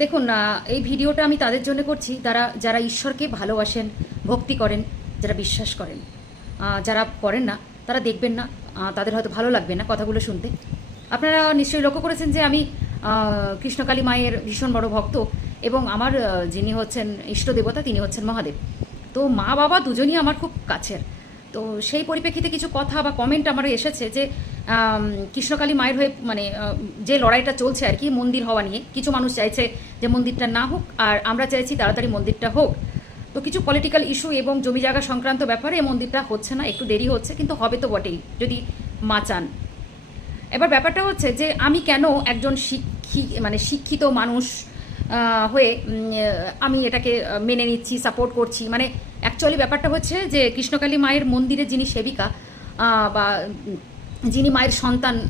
দেখুন এই ভিডিওটা আমি তাদের জন্য করছি। তারা, যারা ঈশ্বরকে ভালোবাসেন, ভক্তি করেন, যারা বিশ্বাস করেন যারা করেন না, তারা দেখবেন না তাদের হয়তো ভালো লাগবে না কথাগুলো শুনতে। আপনারা নিশ্চয়ই লক্ষ্য করেছেন যে আমি কৃষ্ণকালী মায়ের ভীষণ বড় ভক্ত এবং আমার যিনি হচ্ছেন ইষ্ট দেবতা, তিনি হচ্ছেন মহাদেব। তো মা বাবা দুজনই আমার খুব কাছের। তো সেই পরিপ্রেক্ষিতে কিছু কথা বা কমেন্ট আমার এসেছে যে কৃষ্ণকালী মায়ের হয়ে মানে যে লড়াইটা চলছে আর কি, মন্দির হওয়া নিয়ে, কিছু মানুষ চাইছে যে মন্দিরটা না হোক, আর আমরা চাইছি তাড়াতাড়ি মন্দিরটা হোক। তো কিছু পলিটিক্যাল ইস্যু এবং জমি জায়গা সংক্রান্ত ব্যাপারে এই মন্দিরটা হচ্ছে না, একটু দেরি হচ্ছে, কিন্তু হবে তো বটেই, যদি মা চান। এবার ব্যাপারটা হচ্ছে যে, আমি কেন একজন শিক্ষি মানে শিক্ষিত মানুষ হয়ে আমি এটাকে মেনে নিচ্ছি সাপোর্ট করছি। মানে অ্যাকচুয়ালি ব্যাপারটা হচ্ছে যে, কৃষ্ণকালী মায়ের মন্দিরে যিনি সেবিকা বা, যিনি মায়ের সন্তান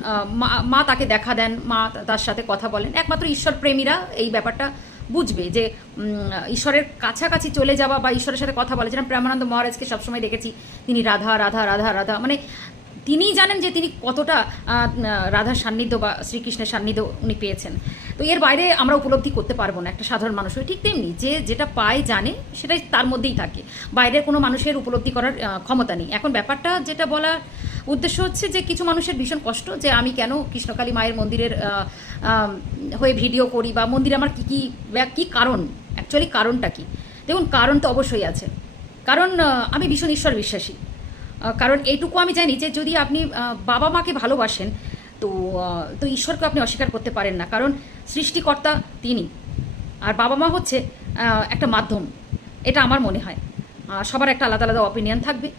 মা- তাকে দেখা দেন, মা তার সাথে কথা বলেন, একমাত্র ঈশ্বর প্রেমীরা এই ব্যাপারটা বুঝবে যে ঈশ্বরের কাছাকাছি চলে যাওয়া বা ঈশ্বরের সাথে কথা বলে, যেরকম প্রেমানন্দ মহারাজকে সবসময় দেখেছি, তিনি রাধা রাধা রাধা রাধা মানে তিনিই জানেন যে তিনি কতটা রাধার সান্নিধ্য বা শ্রীকৃষ্ণের সান্নিধ্য উনি পেয়েছেন। তো এর বাইরে আমরা উপলব্ধি করতে পারব না, একটা সাধারণ মানুষ ঠিক তেমনি যে যেটা পায়, জানে, সেটাই তার মধ্যেই থাকে। বাইরের কোনো মানুষের উপলব্ধি করার ক্ষমতা নেই। এখন ব্যাপারটা যেটা বলার উদ্দেশ্য হচ্ছে যে কিছু মানুষের ভীষণ কষ্ট যে আমি কেন কৃষ্ণকালী মায়ের মন্দিরের হয়ে ভিডিও করি বা মন্দিরে আমার কী কী কী কারণ? অ্যাকচুয়ালি কারণটা কি? দেখুন, কারণ তো অবশ্যই আছে। কারণ আমি ভীষণ ঈশ্বর বিশ্বাসী। কারণ এইটুকু আমি জানি যে যদি আপনি বাবা মাকে ভালোবাসেন, তো তো ঈশ্বরকে আপনি অস্বীকার করতে পারেন না। কারণ সৃষ্টিকর্তা তিনি। আর বাবা মা হচ্ছে একটা মাধ্যম। এটা আমার মনে হয়। সবার একটা আলাদা আলাদা অপিনিয়ন থাকবে।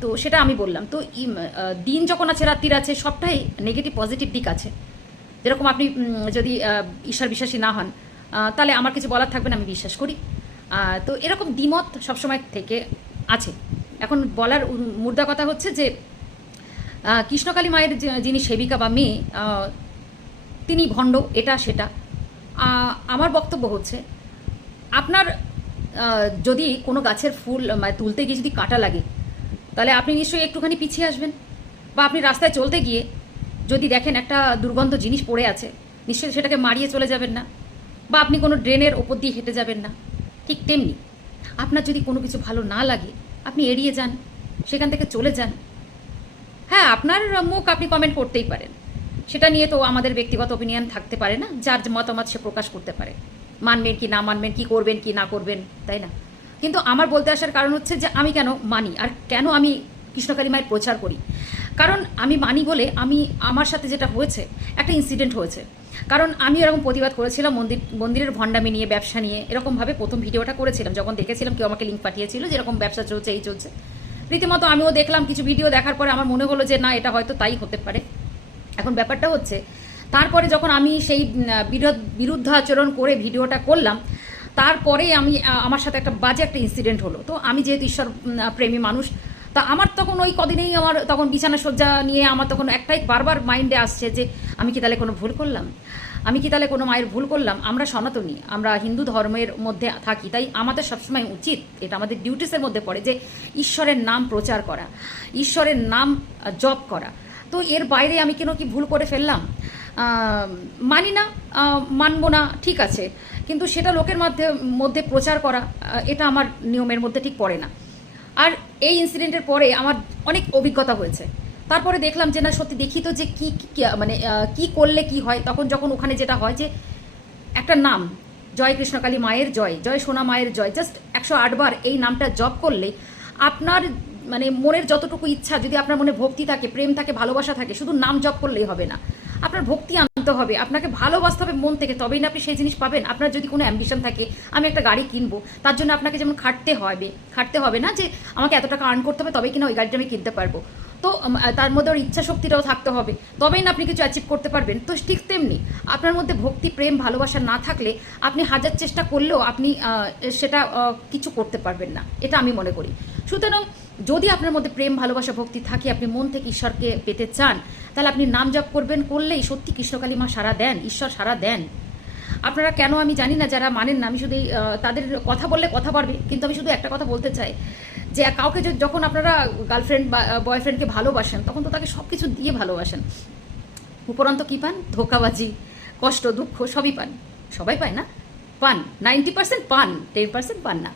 তো সেটা আমি বললাম। তো দিন যখন আছে, রাত্রির আছে, সবটাই নেগেটিভ পজিটিভ দিক আছে। যেরকম আপনি যদি ঈশ্বর বিশ্বাসী না হন তাহলে আমার কিছু বলার থাকবে না, আমি বিশ্বাস করি। তো এরকম দ্বিমত সবসময় থেকে আছে। এখন বলার মুদ্রা কথা হচ্ছে যে কৃষ্ণকালী মায়ের যিনি সেবিকা বা মেয়ে তিনি ভণ্ড, এটা সেটা। আমার বক্তব্য হচ্ছে, আপনার যদি কোনো গাছের ফুল মানে তুলতে গিয়ে যদি কাটা লাগে, তাহলে আপনি নিশ্চয়ই একটুখানি পিছিয়ে আসবেন। বা আপনি রাস্তায় চলতে গিয়ে যদি দেখেন একটা দুর্গন্ধ জিনিস পড়ে আছে, নিশ্চয়ই সেটাকে মারিয়ে চলে যাবেন না। বা আপনি কোনো ড্রেনের ওপর দিয়ে হেঁটে যাবেন না। ঠিক তেমনি, আপনার যদি কোনো কিছু ভালো না লাগে আপনি এড়িয়ে যান, সেখান থেকে চলে যান। হ্যাঁ আপনার মুখ আপনি কমেন্ট করতেই পারেন। সেটা নিয়ে তো আমাদের ব্যক্তিগত অপিনিয়ন থাকতে পারে না, যার মতামত সে প্রকাশ করতে পারে। মানবেন কি, না মানবেন, কি করবেন, কি না করবেন, তাই না? কিন্তু আমার বলতে আসার কারণ হচ্ছে যে আমি কেন মানি, আর কেন আমি কৃষ্ণকালী মায়ের প্রচার করি? কারণ আমি মানি বলে আমি, আমার সাথে যেটা হয়েছে, একটা ইনসিডেন্ট হয়েছে। কারণ আমি এরকম প্রতিবাদ করেছিলাম, মন্দির, মন্দিরের ভণ্ডামি নিয়ে, ব্যবসা নিয়ে, এরকমভাবে প্রথম ভিডিওটা করেছিলাম, যখন দেখেছিলাম কেউ আমাকে লিঙ্ক পাঠিয়েছিল যেরকম ব্যবসা চলছে, এই চলছে। রীতিমতো আমিও দেখলাম, কিছু ভিডিও দেখার পরে আমার মনে হলো যে, না, এটা হয়তো তাই হতে পারে। এখন ব্যাপারটা হচ্ছে, তারপরে যখন আমি সেই বিরোধ, বিরুদ্ধাচরণ করে ভিডিওটা করলাম, তারপরে আমি আমার সাথে একটা বাজে একটা ইনসিডেন্ট হলো। তো আমি যেহেতু ঈশ্বর প্রেমী মানুষ তা আমার তখন ওই কদিনেই আমার তখন বিছানা সজ্জা নিয়ে আমার তখন একটাই বারবার মাইন্ডে আসছে যে, আমি কি তাহলে কোনো ভুল করলাম? আমি কি তাহলে কোনো মায়ের ভুল করলাম? আমরা সনাতনী, আমরা হিন্দু ধর্মের মধ্যে থাকি, তাই আমাদের সবসময় উচিত, এটা আমাদের ডিউটিসের মধ্যে পড়ে, যে ঈশ্বরের নাম প্রচার করা, ঈশ্বরের নাম জপ করা। তো এর বাইরে আমি কেন কি ভুল করে ফেললাম? মানি না মানবো না, ঠিক আছে, কিন্তু সেটা লোকের মধ্যে মধ্যে প্রচার করা এটা আমার নিয়মের মধ্যে ঠিক পড়ে না। আর এই ইনসিডেন্টের পরে আমার অনেক অভিজ্ঞতা হয়েছে। তারপরে দেখলাম যে, না, সত্যি দেখি তো যে কি মানে কি করলে কি হয়? তখন যখন ওখানে যেটা হয় যে, একটা নাম জয় কৃষ্ণকালী মায়ের জয় জয় সোনা মায়ের জয় জাস্ট একশো আটবার এই নামটা জপ করলে আপনার মানে মনের যতটুকু ইচ্ছা, যদি আপনার মনে ভক্তি থাকে, প্রেম থাকে, ভালোবাসা থাকে, শুধু নাম জপ করলেই হবে না। আপনার ভক্তি আনতে হবে, আপনাকে ভালোবাসতে হবে মন থেকে, তবেই না আপনি সেই জিনিস পাবেন। আপনার যদি কোনো অ্যাম্বিশন থাকে, আমি একটা গাড়ি কিনবো, তার জন্য আপনাকে যেমন খাটতে হবে খাটতে হবে না যে আমাকে এত টাকা আর্ন করতে হবে, তবেই কিনা ওই গাড়িটা আমি কিনতে পারব। তো তার মধ্যে ওর ইচ্ছা শক্তিটাও থাকতে হবে। তবেই না আপনি কিছু অ্যাচিভ করতে পারবেন। তো ঠিক তেমনি আপনার মধ্যে ভক্তি, প্রেম, ভালোবাসা না থাকলে আপনি হাজার চেষ্টা করলেও আপনি সেটা কিছু করতে পারবেন না। এটা আমি মনে করি। সুতরাং যদি আপনার মধ্যে প্রেম, ভালোবাসা, ভক্তি থাকে, আপনি মন থেকে ঈশ্বরকে পেতে চান, তাহলে আপনি নাম জপ করবেন, করলেই সত্যি কৃষ্ণকালী মা সারা দেন, ঈশ্বর সারা দেন। আপনারা কেন আমি জানি না, যারা মানেন না, আমি শুধু তাদের কথা বললে কথা পারবে কিন্তু আমি শুধু একটা কথা বলতে চাই। যে কাউকে যখন আপনারা গার্লফ্রেন্ড বা বয়ফ্রেন্ডকে ভালোবাসেন, তখন তো তাকে সব কিছু দিয়ে ভালোবাসেন। উপরন্ত কী পান? ধোকাবাজি, কষ্ট, দুঃখ, সবই পান। সবাই পায় না? পান। নাইনটি পার্সেন্ট পান, টেন পার্সেন্ট পান না।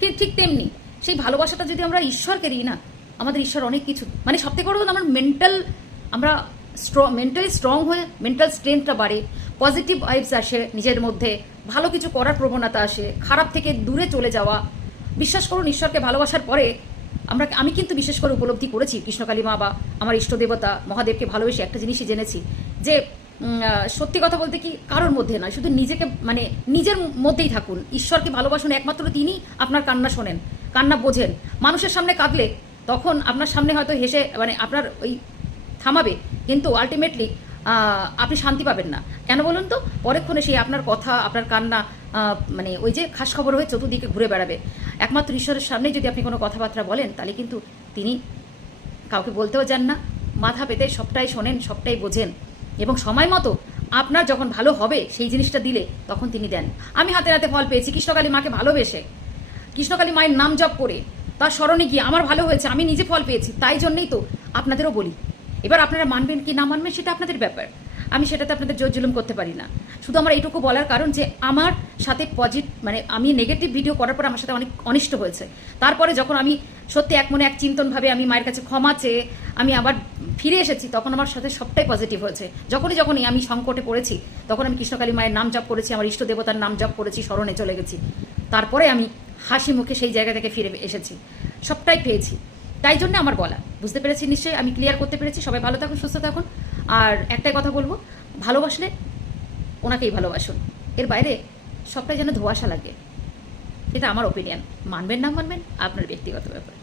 ঠিক ঠিক তেমনি, সেই ভালোবাসাটা যদি আমরা ঈশ্বরকে দিই না, আমাদের ঈশ্বর অনেক কিছু মানে সবথেকে বড় আমার মেন্টাল আমরা স্ট্রং মেন্টালি স্ট্রং হয়ে মেন্টাল স্ট্রেংথটা বাড়ে পজিটিভ ভাইবস আসে নিজের মধ্যে, ভালো কিছু করার প্রবণতা আসে, খারাপ থেকে দূরে চলে যাওয়া বিশ্বাস করুন, ঈশ্বরকে ভালোবাসার পরে আমরা, আমি কিন্তু বিশেষ করে উপলব্ধি করেছি, কৃষ্ণকালী মা বা আমার ইষ্ট দেবতা মহাদেবকে ভালোবেসে একটা জিনিসই জেনেছি যে সত্যি কথা বলতে কি কারোর মধ্যে নয়, শুধু নিজেকে মানে নিজের মধ্যেই থাকুন। ঈশ্বরকে ভালোবাসুন একমাত্র তিনি আপনার কান্না শোনেন, কান্না বোঝেন। মানুষের সামনে কাঁদলে তখন আপনার সামনে হয়তো হেসে মানে আপনার ওই থামাবে, কিন্তু আলটিমেটলি আপনি শান্তি পাবেন না। কেন বলুন তো? পরেক্ষণে সেই আপনার কথা, আপনার কান্না মানে ওই যে খাস খবর হয়ে চতুর্দিকে ঘুরে বেড়াবে। একমাত্র ঈশ্বরের সামনেই যদি আপনি কোনো কথাবার্তা বলেন, তাহলে কিন্তু তিনি কাউকে বলতেও যান না। মাথা পেতে সবটাই শোনেন, সবটাই বোঝেন। এবং সময় মতো আপনার যখন ভালো হবে, সেই জিনিসটা দিলে তখন তিনি দেন। আমি হাতে হাতে ফল পেয়েছি। কৃষ্ণকালী মাকে ভালোবেসে, কৃষ্ণকালী মায়ের নাম জপ করে, তার স্মরণে গিয়ে আমার ভালো হয়েছে, আমি নিজে ফল পেয়েছি, তাই জন্যেই তো আপনাদেরও বলি। এবার আপনারা মানবেন কি না মানবেন সেটা আপনাদের ব্যাপার। আমি সেটাতে আপনাদের জোর জুলুম করতে পারি না। শুধু আমার এইটুকু বলার কারণ যে আমার সাথে পজিটিভ মানে আমি নেগেটিভ ভিডিও করার পর আমার সাথে অনেক অনিষ্ট হয়েছে। তারপরে যখন আমি সত্যি এক মনে এক চিন্তনভাবে আমি মায়ের কাছে ক্ষমা চেয়ে আমি আবার ফিরে এসেছি, তখন আমার সাথে সবটাই পজিটিভ হয়েছে। যখনই যখনই আমি সংকটে পড়েছি, তখন আমি কৃষ্ণকালী মায়ের নাম জপ করেছি, আমার ইষ্ট দেবতার নাম জপ করেছি, স্মরণে চলে গেছি। তারপরে আমি হাসি মুখে সেই জায়গা থেকে ফিরে এসেছি। সবটাই পেয়েছি। তাই জন্য আমার বলা। বুঝতে পেরেছি নিশ্চয়ই, আমি ক্লিয়ার করতে পেরেছি। সবাই ভালো থাকুন, সুস্থ থাকুন। আর একটাই কথা বলব, ভালোবাসলে ওনাকেই ভালোবাসুন। এর বাইরে সবটাই যেন ধোয়াশা লাগে। এটা আমার ওপিনিয়ন মানবেন না মানবেন, আপনার ব্যক্তিগত ব্যাপার।